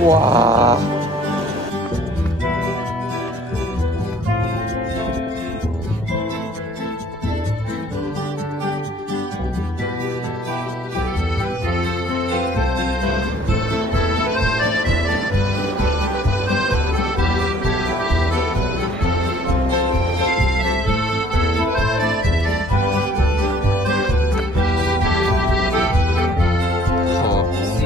Waouh.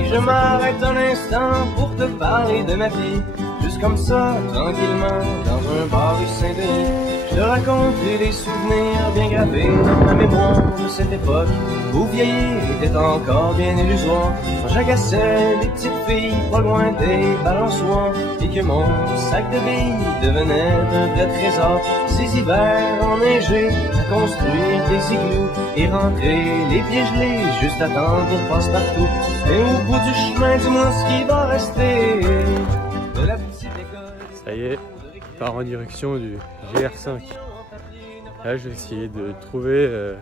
Je m'arrête un instant pour te parler de ma vie, juste comme ça, tranquillement, dans un bar rue Saint-Denis. Je te raconte des souvenirs bien gravés dans ma mémoire de cette époque où vieillir était encore bien illusoire. Quand j'agaçais les petites filles pas loin des balançoires et que mon sac de billes devenait un vrai trésor. Ces hivers enneigés à construire des igloos et rentrer les pieds gelés juste à attendre pour passe partout. Et au bout du chemin, dis-moi ce qui va rester de la petite école. Ça y est, je pars en direction du GR5. Là, je vais essayer de trouver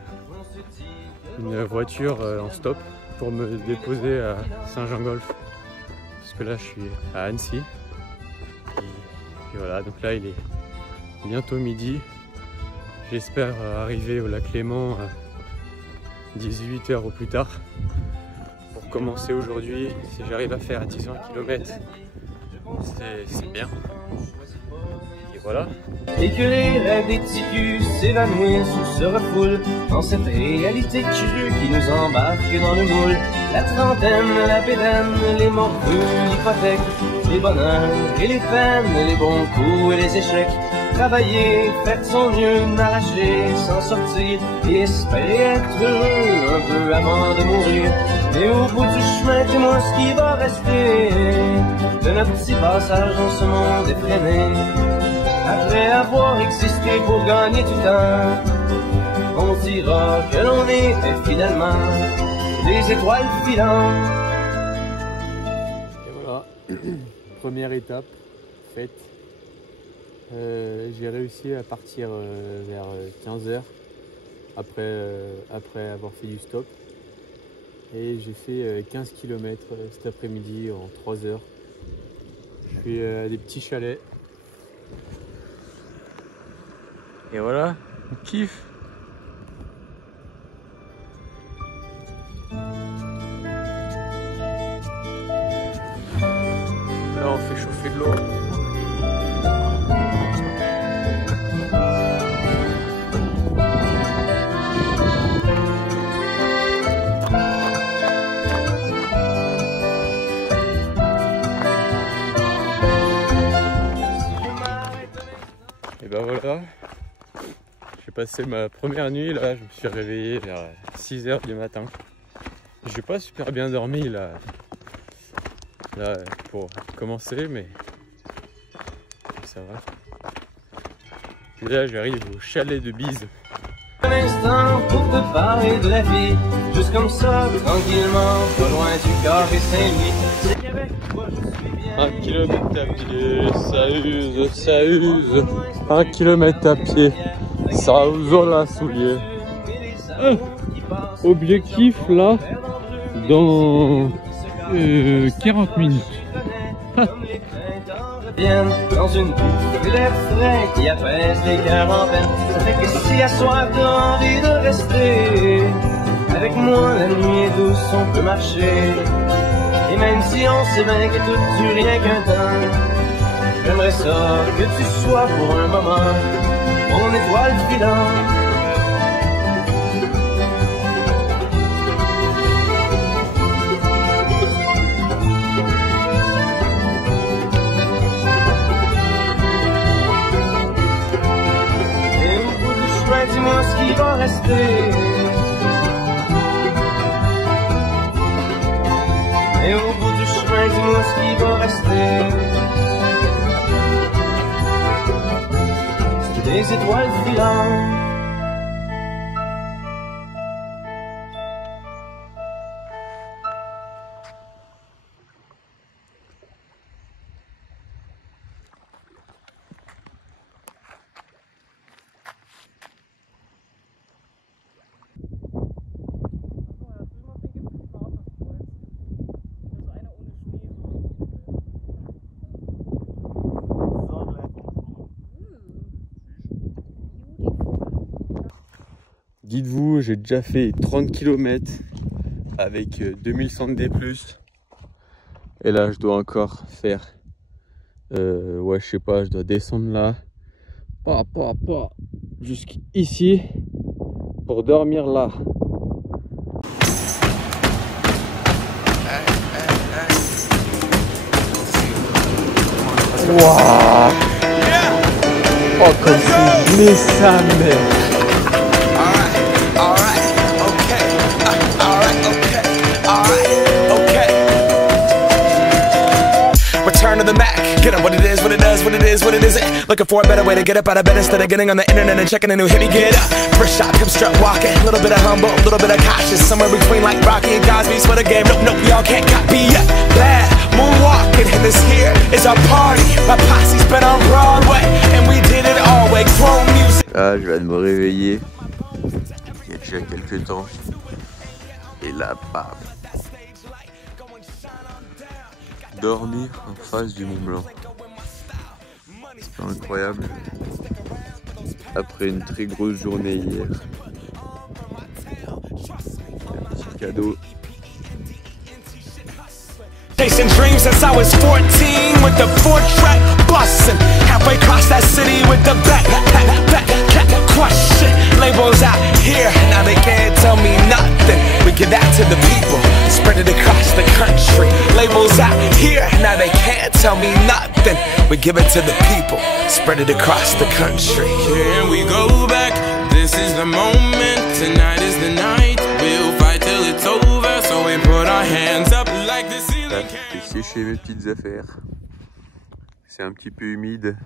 une voiture en stop pour me déposer à Saint-Jean-Golf. Parce que là, je suis à Annecy. Et voilà, donc là, il est bientôt midi. J'espère arriver au lac Léman à 18 h au plus tard. Pour commencer aujourd'hui, si j'arrive à faire 18 km, c'est bien. Et voilà. Et que les rêves des petits culs s'évanouissent ou se refoulent dans cette réalité crue qui nous embarque dans le moule. La trentaine, la bédaine, les morveux, l'hypothèque, les bonheurs et les peines, les bons coups et les échecs. Travailler, faire de son mieux, n'arracher, s'en sortir et espérer être heureux un peu avant de mourir. Et au bout du chemin, dis-moi ce qui va rester de notre petit passage dans ce monde effréné. Après avoir existé pour gagner du temps, on dira que l'on était finalement des étoiles filantes. Et voilà, première étape faite. J'ai réussi à partir vers 15 h après avoir fait du stop. Et j'ai fait 15 km cet après-midi en 3 heures. Je suis à des petits chalets. Et voilà, on kiffe. Là on fait chauffer de l'eau. Et ben voilà, j'ai passé ma première nuit là, je me suis réveillé vers 6 h du matin. J'ai pas super bien dormi là pour commencer, mais ça va. Puis là j'arrive au chalet de Bise. Un instant pour te parler de la vie, juste comme ça, tranquillement, pas loin du carré Saint-Louis. C'est qu'avec toi je suis bien. 1 km à pied, ça use, ça use. 1 km à pied, ça use la soulier. Objectif là, dans 40 minutes. Dans une boucle d'air frais qui apaise les cœurs en peine. Ça fait que si à soir t'as envie de rester avec moi, la nuit est douce, on peut marcher. Et même si on sait bien que tout dure rien qu'un temps, j'aimerais ça que tu sois pour un moment mon étoile filante. Dis-moi ce qui va rester. Et au bout du chemin, dis-moi ce qui va rester. C'est des étoiles filantes. Dites-vous, j'ai déjà fait 30 km avec 2100 D+. Et là, je dois encore faire... ouais, je sais pas, je dois descendre là. Jusqu'ici. Pour dormir là. Waouh! Oh, comme c'est gelé sa mère! Return to the Mac, get up what it is, what it does, what it is, what it isn't. Looking for a better way to get up out of bed instead of getting on the internet and checking a new hit. Me get up, first shot, hip strut walking, a little bit of humble, a little bit of cautious, somewhere between like Rocky and Cosby's for the game. Nope, y'all can't copy yet. Bad moonwalking, and this here is our party. My posse's been on Broadway, and we did it all way. Chrome music. Ah, je viens de me réveiller il y a déjà quelques temps. Et là, bam. Dormir en face du Mont Blanc. C'est incroyable. Après une très grosse journée hier. Un petit cadeau. Chasing dreams since I was 14 with the 4-track bustin'. Halfway across that city with the back question. Labels out here, now they can't tell me nothing. We give that to the people, spread it across the country. Labels out here, now they can't tell me nothing. We give it to the people, spread it across the country. Here we go back, this is the moment. Tonight is the night, we'll fight till it's over. So we put our hands up like the ceiling. J'ai séché mes petites affaires. C'est un petit peu humide.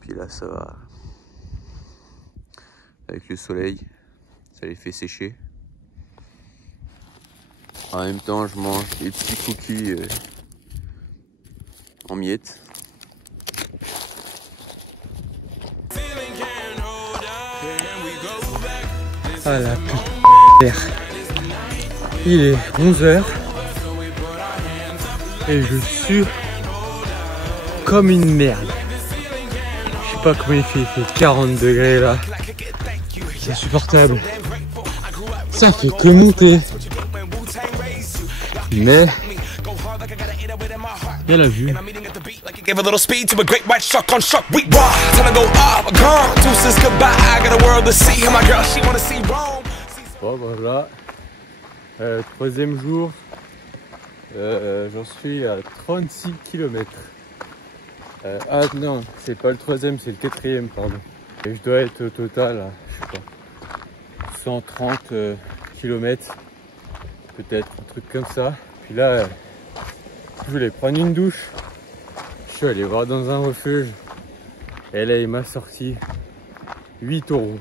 Puis là ça va. Avec le soleil, ça les fait sécher. En même temps, je mange des petits cookies en miettes. Ah la putain. Il est 11h et je sue comme une merde. Je sais pas comment il fait 40 degrés là. C'est insupportable. Ça fait que monter. Mais il y a la vue. Give a little speed to a great white shark on shark week. Time to go off, gone. Deuces goodbye. I got a world to see. My girl, she wanna see Rome. Bon, voilà. Troisième jour. J'en suis à 36 km. Ah non, c'est pas le troisième, c'est le quatrième, pardon. Et je dois être au total à, je sais pas, 130 km. Peut-être, un truc comme ça. Puis là, je voulais prendre une douche. Je suis allé voir dans un refuge. Et là, il m'a sorti 8 euros.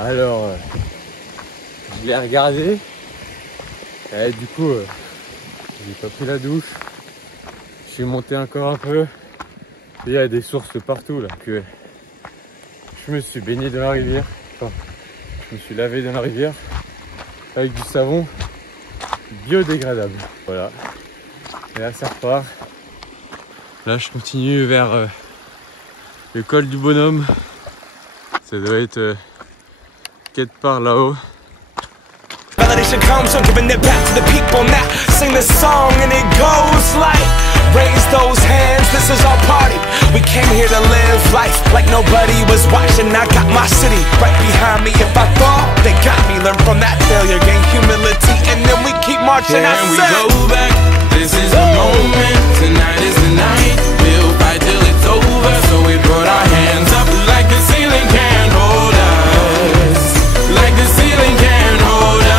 Alors, je l'ai regardé. Et du coup, j'ai pas pris la douche. Je suis monté encore un peu. Il y a des sources partout là. Que je me suis baigné dans la rivière. Enfin, je me suis lavé dans la rivière avec du savon biodégradable. Voilà. Et là, ça repart. Là, je continue vers le col du Bonhomme. Ça doit être quelque part là-haut. Validation comes from giving it back to the people. Now sing this song and it goes like, raise those hands, this is our party. We came here to live life like nobody was watching. I got my city right behind me. If I fall, they got me. Learn from that failure, gain humility, and then we keep marching. Can we go back? This is the moment. Tonight is the night. We'll fight till it's over. So we put our hands up like the ceiling can't hold us. Like the ceiling can't hold us.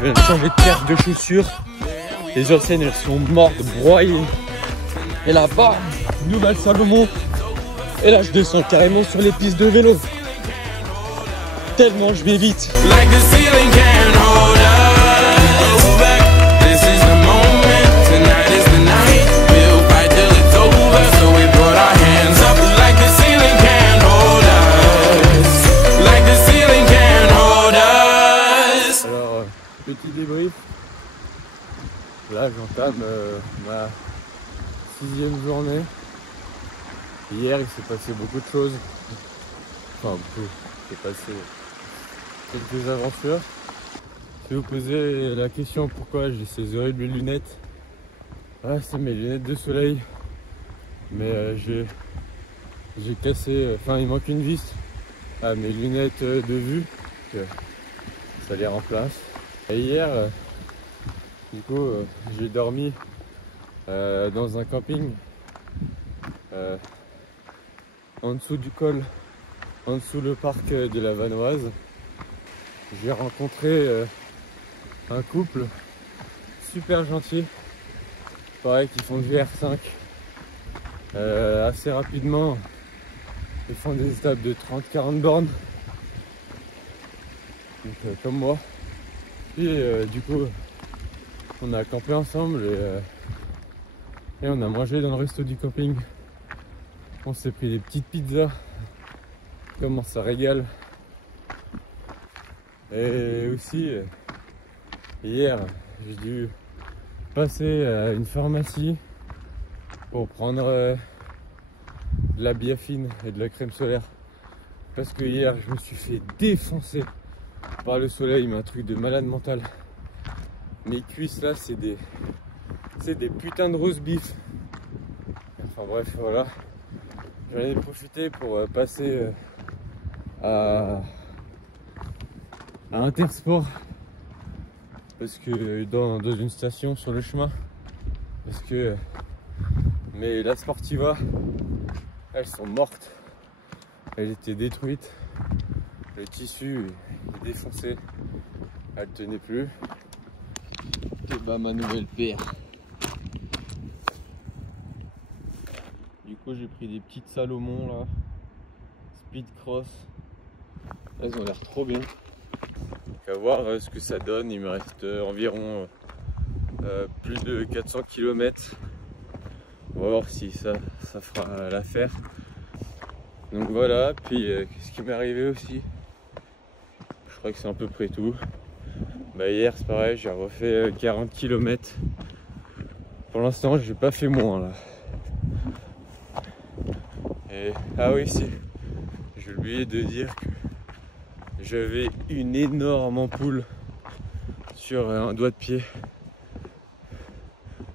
je viens de changer de paire de chaussures. Les anciennes elles sont mortes, broyées. Et là-bas, nouvelle Salomon. Et là je descends carrément sur les pistes de vélo. Tellement je vais vite. Like the ceiling can't hold us back. This is the moment, tonight is the night. We'll fight till it's over, so we put our hands up. Like the ceiling can't hold us. Like the ceiling can't hold us. Alors, petit débrief. Là j'entame ma 6e journée. Hier il s'est passé beaucoup de choses. Enfin beaucoup, il s'est passé quelques aventures. Je vais vous poser la question pourquoi j'ai ces horribles lunettes. Ah, c'est mes lunettes de soleil. Mais j'ai cassé, enfin il manque une vis à mes lunettes de vue. Donc, ça les remplace. Et hier, du coup, j'ai dormi dans un camping en dessous du col, en dessous le parc de la Vanoise. J'ai rencontré un couple super gentil, pareil, qui font du R5 assez rapidement. Ils font des étapes de 30-40 bornes, donc, comme moi. Puis du coup, on a campé ensemble et on a mangé dans le resto du camping. On s'est pris des petites pizzas. Comment ça régale. Et aussi, hier, j'ai dû passer à une pharmacie pour prendre de la biafine et de la crème solaire. Parce que hier, je me suis fait défoncer par le soleil, mais un truc de malade mental. Mes cuisses là, c'est des putains de roast beef. Enfin bref, voilà. J'en ai profité pour passer à Intersport, parce que dans une station sur le chemin, parce que la Sportiva, elles sont mortes, elles étaient détruites, le tissu est défoncé, elles tenaient plus. Et bah ma nouvelle paire. Du coup j'ai pris des petites Salomon là, Speed Cross. Elles ont l'air trop bien. Donc à voir ce que ça donne. Il me reste environ plus de 400 km. On va voir si ça fera l'affaire. Donc voilà, puis qu'est-ce qui m'est arrivé aussi? Je crois que c'est à peu près tout. Bah hier c'est pareil, j'ai refait 40 km. Pour l'instant j'ai pas fait moins là. Et ah oui, si, j'ai oublié de dire que j'avais une énorme ampoule sur un doigt de pied.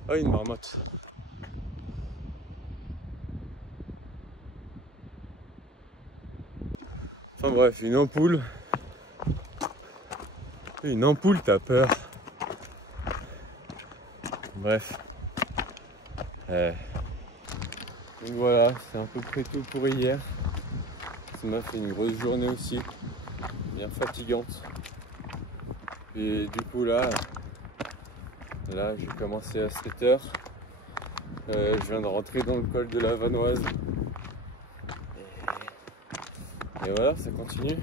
Ah, une marmotte. Enfin bref, une ampoule. Une ampoule, t'as peur. Bref. Donc voilà, c'est à peu près tout pour hier. Ça m'a fait une grosse journée aussi, bien fatigante. Et du coup là j'ai commencé à 7 h. Je viens de rentrer dans le col de la Vanoise. Et voilà, ça continue.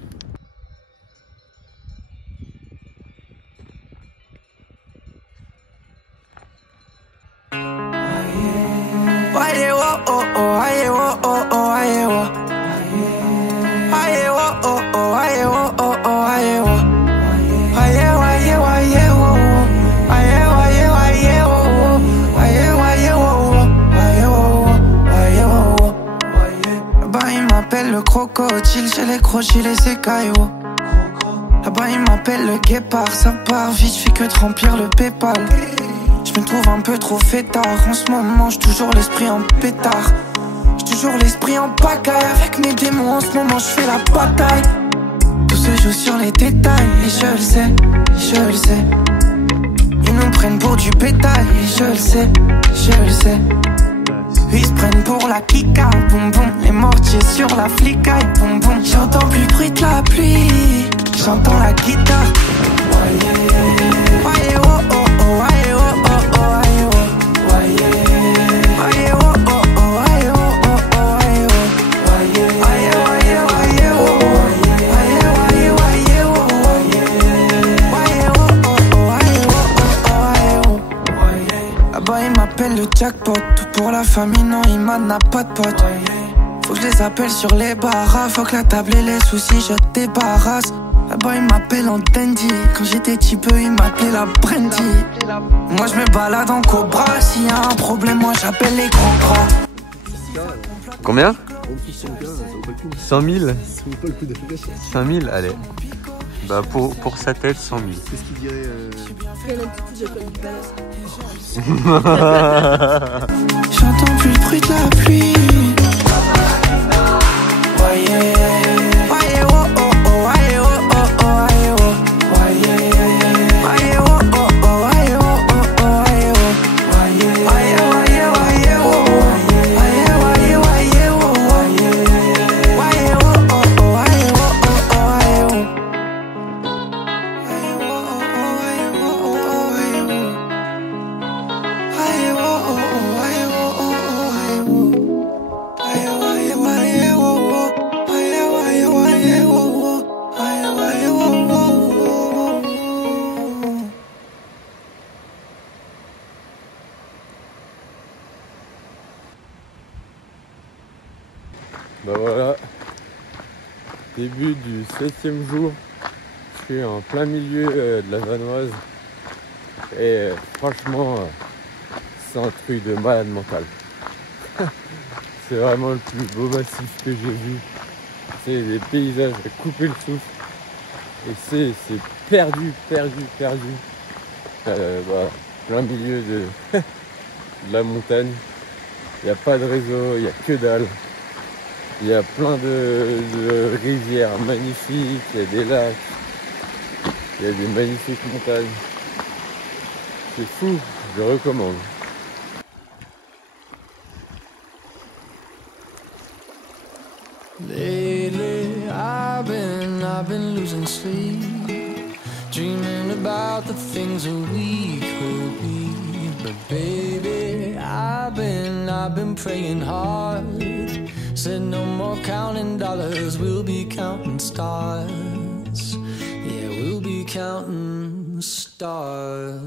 Le crocodile chez les crocodiles et ses cailloux. Là-bas il m'appelle le guépard. Ça part vite, je fais que de remplir le Paypal. Je me trouve un peu trop fêtard. En ce moment j'ai toujours l'esprit en pétard. J'ai toujours l'esprit en pagaille. Avec mes démons en ce moment je fais la bataille. Tout se joue sur les détails. Et je le sais, je le sais. Ils nous prennent pour du bétail. Et je le sais, je le sais. Ils se prennent pour la kika, boum boum. Les mortiers sur la flicaille, boum boum. J'entends plus le bruit de la pluie, j'entends la guitare. Ouais, yeah, yeah, yeah. m'appelle le jackpot. Tout pour la famille, non, Iman n'a pas de pote. Faut que je les appelle sur les barras. Faut que la table et les soucis, je débarrasse. Là-bas, il m'appelle en dandy. Quand j'étais petit peu, il m'appelait la Brandy. Moi, je me balade en cobra. S'il y a un problème, moi, j'appelle les grands bras. Combien? 100 000? 5 000, allez. Bah pour sa tête, 100 000. Qu'est-ce qu'il dirait J'entends plus le bruit de la pluie. Voyez, voyez, oh oh oh, voyez, oh oh oh, voyez, oh, voyez, voyez, oh oh oh, voyez, oh oh oh, voyez, oh, voyez, voyez, voyez, voyez, oh, voyez, voyez, voyez, oh, voyez, voyez, oh oh oh, voyez, oh oh oh, voyez, oh. Bah voilà, début du 7e jour, je suis en plein milieu de la Vanoise et franchement c'est un truc de malade mental. C'est vraiment le plus beau massif que j'ai vu, c'est des paysages à couper le souffle et c'est perdu. Voilà, plein milieu de la montagne, il n'y a pas de réseau, il n'y a que dalle. Il y a plein de rivières magnifiques, il y a des lacs, il y a des magnifiques montagnes. C'est fou, je recommande. Lately I've been losing sleep, dreaming about the things that we could be. But baby, I've been praying hard. Said no more counting dollars, we'll be counting stars. Yeah, we'll be counting stars.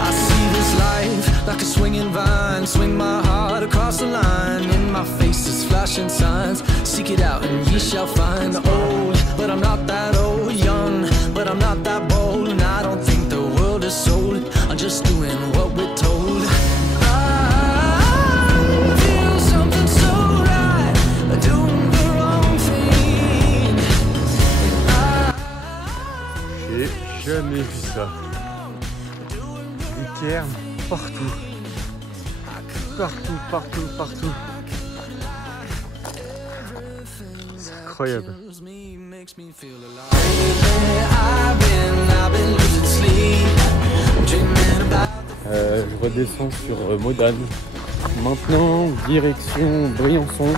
I see this life like a swinging vine, swing my heart across the line. In my face is flashing signs, seek it out and ye shall find. Old, but I'm not that old. Young, but I'm not that bold. And I don't think the world is sold, I'm just doing what we're told. I feel something so right, doing the wrong thing. J'ai jamais vu ça. Des cairns partout. Partout. C'est incroyable. Je redescends sur Modane. Maintenant, direction Briançon.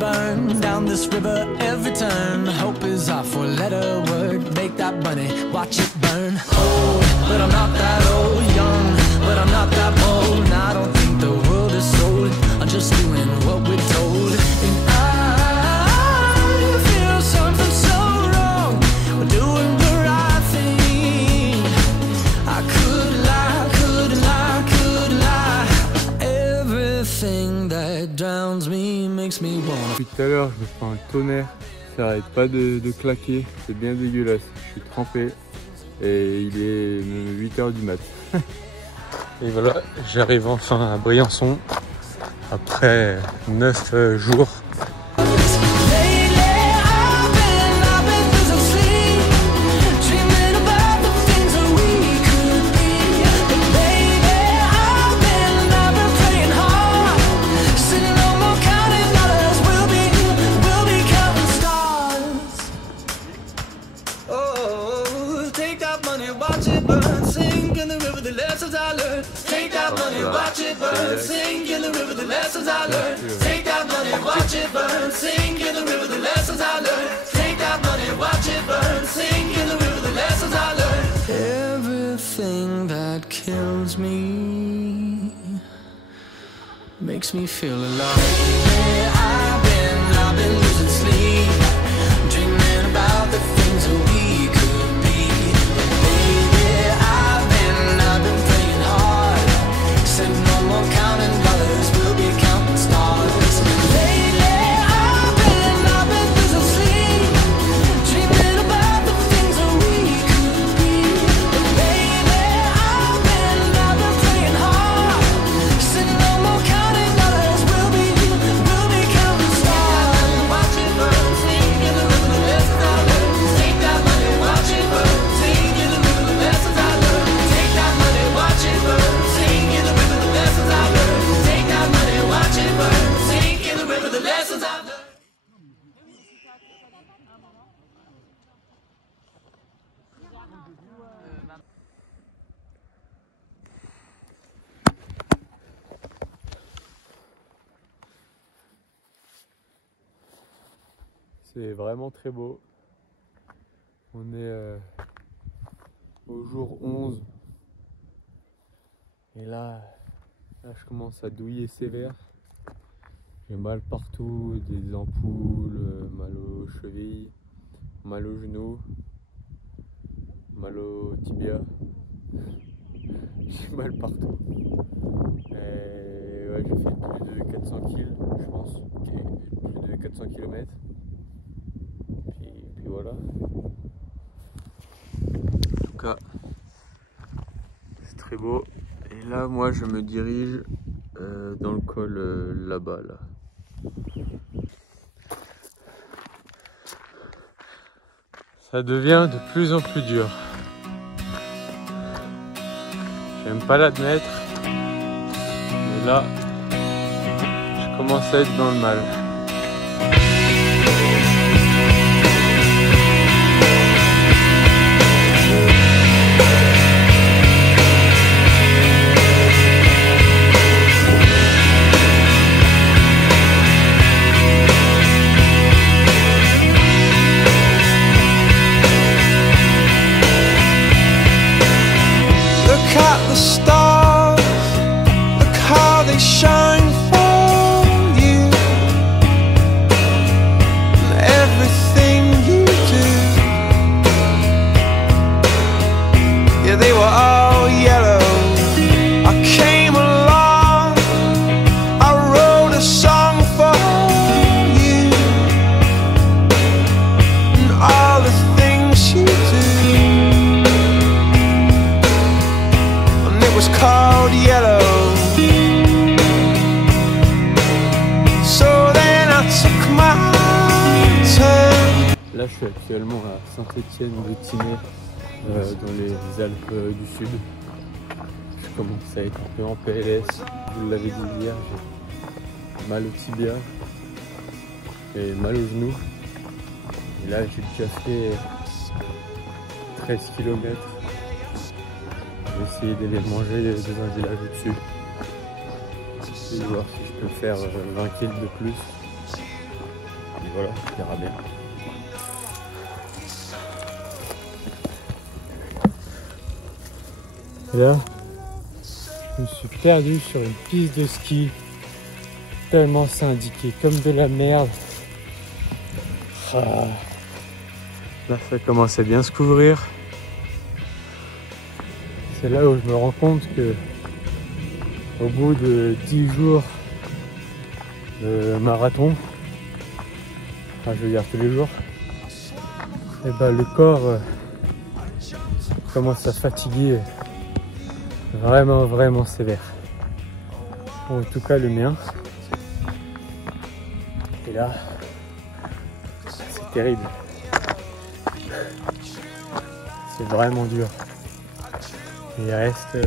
Burn down this river every turn. Hope is our four-letter word. Make that money, watch it burn. Old, but I'm not that old. Young, but I'm not that bold. And I don't think the world is sold, I'm just doing what we're told. And I feel something so wrong, we're doing the right thing. I could lie. Everything that drowns me makes me want. Depuis tout à l'heure, je me prends un tonnerre, ça arrête pas de claquer, c'est bien dégueulasse. Je suis trempé et il est 8h du mat. Et voilà, j'arrive enfin à Briançon après 9 jours. Take that money, watch it burn, sink in the river, the lessons I learned. Take that money, watch it burn, sink in the river, the lessons I learned. Take that money, watch it burn, sink in the river, the lessons I learned. Take that money, watch it burn, sink in the river, the lessons I learned. Everything that kills me makes me feel alive. Yeah, I've been losing sleep, dreaming about the things that we could be. But baby, I've been praying hard. Said no more counting dollars, we'll be counting stars. Lately, I've been losing sleep, dreaming about the things that we could be. But baby, I've been praying hard. Said no more counting dollars, we'll be counting stars. Watch it burn, sink in the river, the lessons I learned. Take that money, watch it burn, sink in the river, the lessons I learned. Take that money, watch it burn, sink in the river, the lessons I learned. Take that money, watch it burn, sink in the river, the lessons I learned. C'est vraiment très beau. On est au jour 11. Et là, je commence à douiller sévère. J'ai mal partout, des ampoules, mal aux chevilles, mal aux genoux, mal au tibia. J'ai mal partout. Et ouais, j'ai fait plus de 400 kg, je pense. Plus de 400 km. Puis voilà. En tout cas, c'est très beau. Et là, moi, je me dirige dans le col là-bas. Là. Ça devient de plus en plus dur. J'aime pas l'admettre. Mais là, je commence à être dans le mal. Shine for you, and everything you do. Yeah, they were all yellow. I came along, I wrote a song for you, and all the things you do. And it was called Yellow. Là, je suis actuellement à Saint-Étienne-de-Tinée, dans les Alpes du Sud. Je commence à être un peu en PLS. Vous l'avez dit hier, j'ai mal au tibia et mal au genou. Et là, j'ai déjà fait 13 km. Je vais essayer d'aller manger dans un village au-dessus. Et voir si je peux faire 20 kg de plus. Et voilà, on verra bien. Et là, je me suis perdu sur une piste de ski, tellement c'est indiqué comme de la merde. Ah. Là, ça commence à bien se couvrir. C'est là où je me rends compte que au bout de 10 jours de marathon, enfin je veux dire tous les jours, et ben le corps commence à fatiguer vraiment sévère. En tout cas le mien. Et là, c'est terrible. C'est vraiment dur. Il reste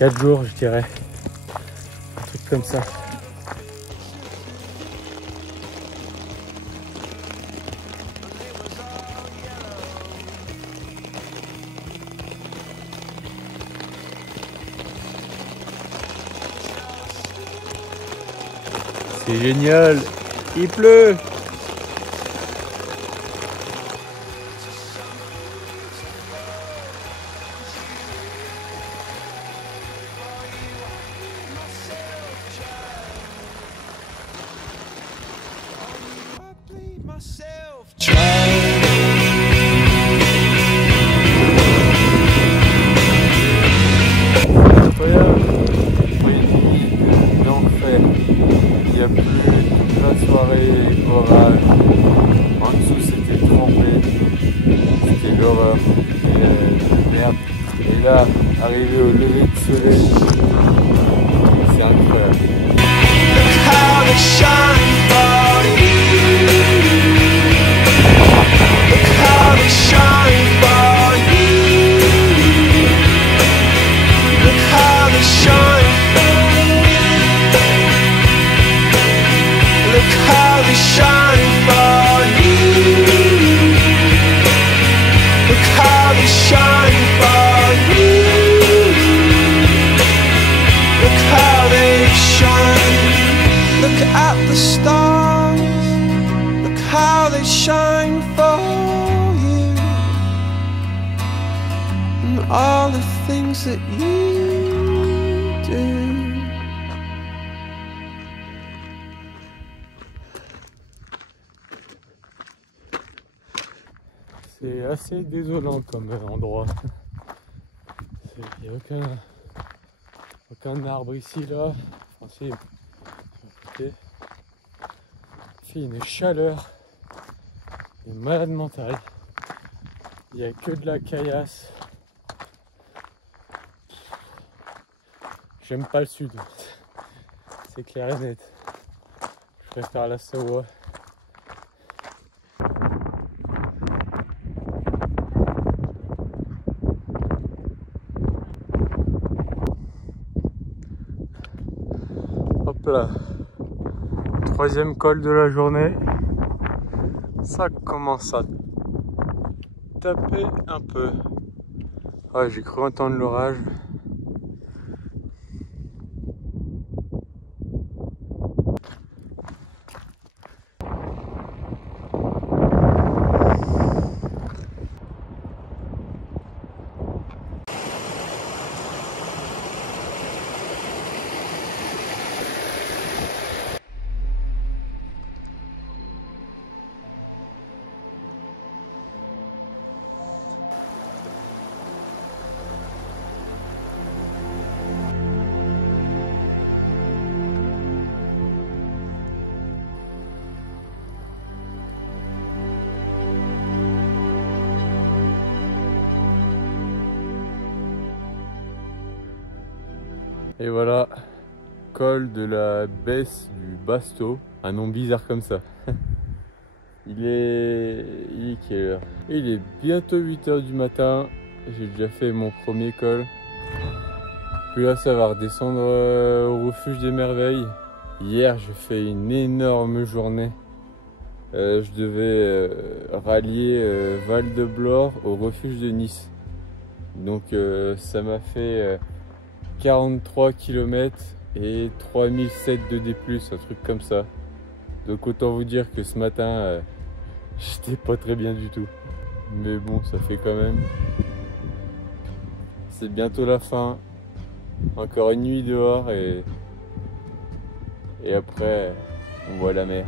4 jours, je dirais. Un truc comme ça. C'est génial. Il pleut. Incroyable. Une nuit d'enfer. Il y a plu toute la soirée, orage. En dessous c'était trempé. C'était l'horreur. Merde. Et là, arrivé au lever du soleil, c'est incroyable. Shine for you, and all the things that you do. C'est assez désolant comme endroit. Il n'y a aucun arbre ici, là. Enfin, si, il fait une chaleur. Malade mental, il n'y a que de la caillasse. J'aime pas le sud, c'est clair et net. Je préfère la Savoie. Hop là, troisième col de la journée. Ça commence à taper un peu. Ah, j'ai cru entendre l'orage. Et voilà, col de la baisse du Basto, un nom bizarre comme ça. Il est quelle heure? Il est bientôt 8 h du matin, j'ai déjà fait mon premier col. Puis là ça va redescendre au refuge des merveilles. Hier j'ai fait une énorme journée. Je devais rallier Val-de-Blore au refuge de Nice. Donc ça m'a fait 43 km et 3007 de D+, un truc comme ça. Donc autant vous dire que ce matin, j'étais pas très bien du tout. Mais bon, ça fait quand même. C'est bientôt la fin. Encore une nuit dehors et après, on voit la mer.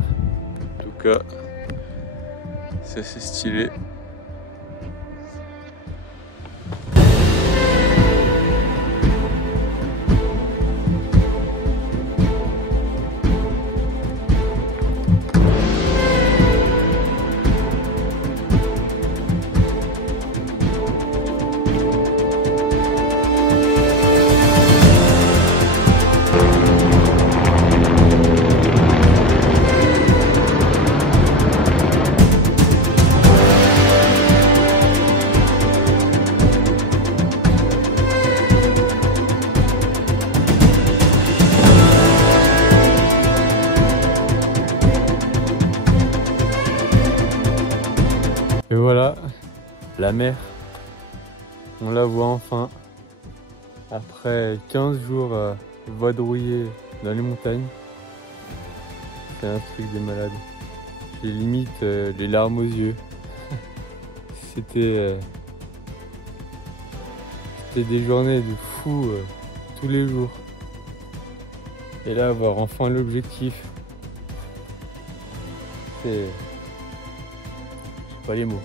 En tout cas, c'est assez stylé. Et voilà, la mer, on la voit enfin, après 15 jours à vadrouiller dans les montagnes. C'est un truc de malade. J'ai limite les larmes aux yeux. C'était des journées de fou tous les jours. Et là, avoir enfin l'objectif, j'ai pas les mots.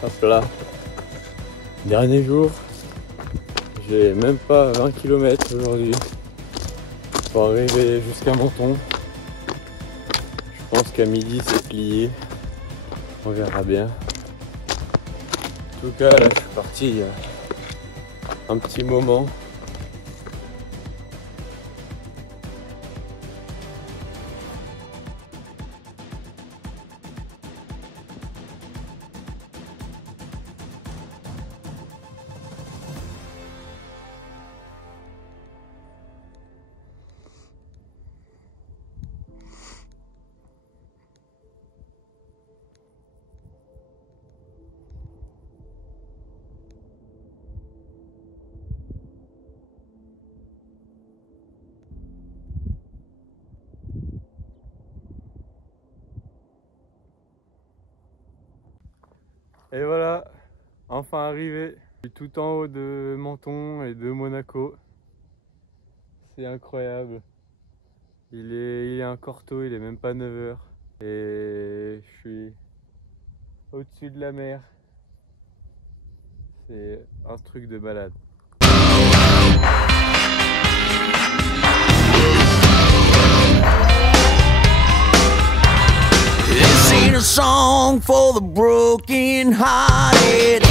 Hop là, dernier jour, j'ai même pas 20 km aujourd'hui pour arriver jusqu'à Menton. Je pense qu'à midi c'est plié, on verra bien. En tout cas là je suis parti il y a un petit moment. Et voilà, enfin arrivé. Je suis tout en haut de Menton et de Monaco. C'est incroyable. Il est encore tôt, il est même pas 9 h. Et je suis au-dessus de la mer. C'est un truc de malade. This ain't a song for the broken hearted.